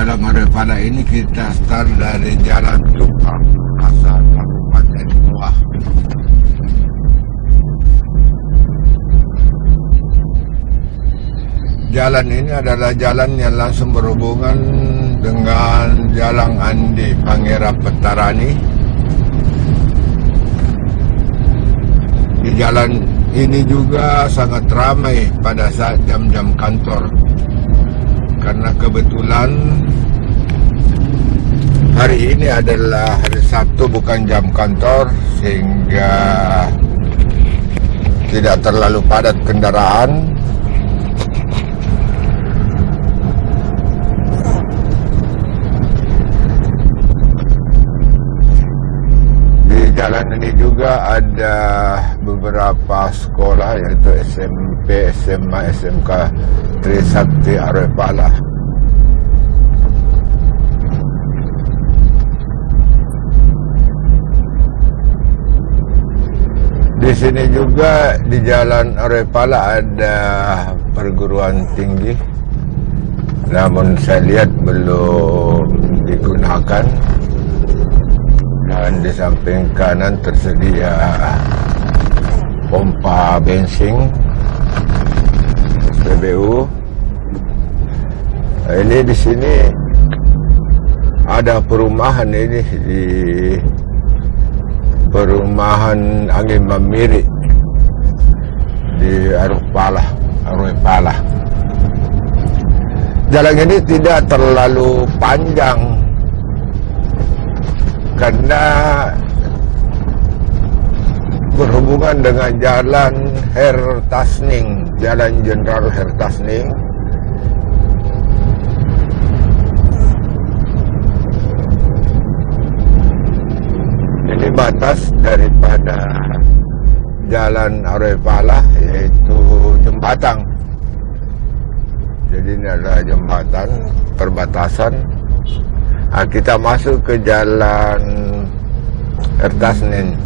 Jalan Arifala ini kita start dari Jalan Tukang Asa Kabupaten Goa. Jalan ini adalah jalan yang langsung berhubungan dengan Jalan Andi Pangeran Petarani. Di jalan ini juga sangat ramai pada saat jam-jam kantor, karena kebetulan hari ini adalah hari Sabtu, bukan jam kantor, sehingga tidak terlalu padat kendaraan. Di jalan ini juga ada beberapa sekolah, yaitu SMP, SMA, SMK Trisakti Arifala. Di sini juga di Jalan Arifala ada perguruan tinggi, namun saya lihat belum digunakan. Dan di samping kanan tersedia pompa bensin SPBU. Ini di sini ada perumahan, ini di perumahan Angin Mamiri di Arifala. Jalan ini tidak terlalu panjang karena berhubungan dengan Jalan Hertasning, Jalan Jenderal Hertasning. Ini batas daripada Jalan Arifala, yaitu jembatan. Jadi ini adalah jembatan perbatasan. Kita masuk ke Jalan Hertasning.